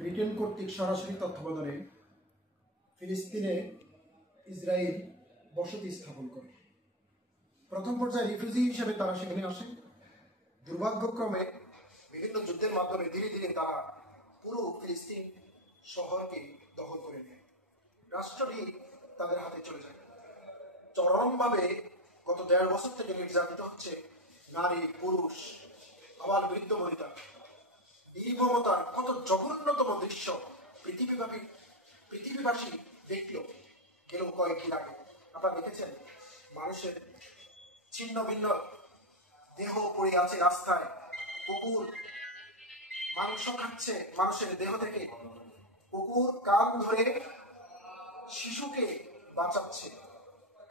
Britain কর্তৃক সরাসরি তত্ত্বাবধানে ফিলিস্তিনে ইসরায়েল বসতি স্থাপন করে। প্রথম পর্যায়ে রিফিউজি হিসেবে তারা সেখানে আসে। দুর্ভাগ্যক্রমে বিভিন্ন যুদ্ধের মাধ্যমে ধীরে ধীরে তারা পুরো ফিলিস্তিন শহরকে দখল করে নেয়। রাষ্ট্রটি তাদের হাতে চলে যায়। চরমভাবে গত ১.৫ বছর থেকে নির্যাতিত হচ্ছে নারী, পুরুষ, আবার বৃদ্ধ বনিতা। নির্মমতার কত জঘন্যতম দৃশ্য পৃথিবীবাসী দেখল গেল কয়েকদিন আগে। আপনারা দেখেছেন মানুষের ছিন্ন ভিন্ন দেহ পড়ে আছে রাস্তায়, কুকুর মাংস খাচ্ছে মানুষের দেহ থেকে, কুকুর কান ধরে শিশুকে বাঁচাচ্ছে।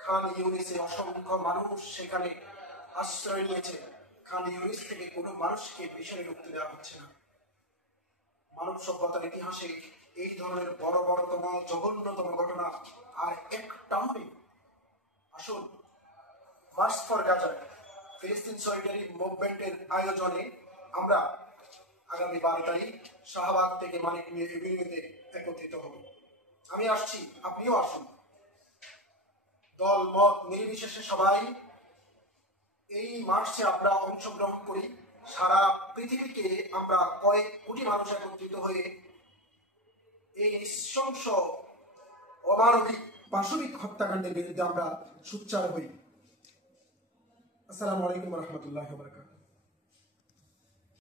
খান ইউনিসে অসংখ্য মানুষ সেখানে আশ্রয় নিয়েছে। খান ইউনিস থেকে কোনো মানুষকে পেছনে ঢুকতে দেওয়া হচ্ছে না। মানব সভ্যতার ইতিহাসে এই ধরনের বড়তম জঘন্যতম ঘটনা আর একটাও নেই। আসুন, মার্চ ফর গাজা ফিলিস্তিন সলিডারি মুভমেন্টের আয়োজনে আমরা আগামী 12 তারিখ শাহবাগ থেকে মানিক মিয়া এভিনিউতে একত্রিত হব। আমি আসছি, আপনিও আসুন। দল মত নির্বিশেষে সবাই এই মার্চে আমরা অংশগ্রহণ করি। সারা পৃথিবীকে আমরা কয়েক কোটি মানুষ একত্রিত হয়ে এই নৃশংস অমানবিক পাশবিক হত্যাকাণ্ডের বিরুদ্ধে আমরা সোচ্চার হই। আসসালামু আলাইকুম ওয়া রাহমাতুল্লাহি ওয়া বারাকাতুহু।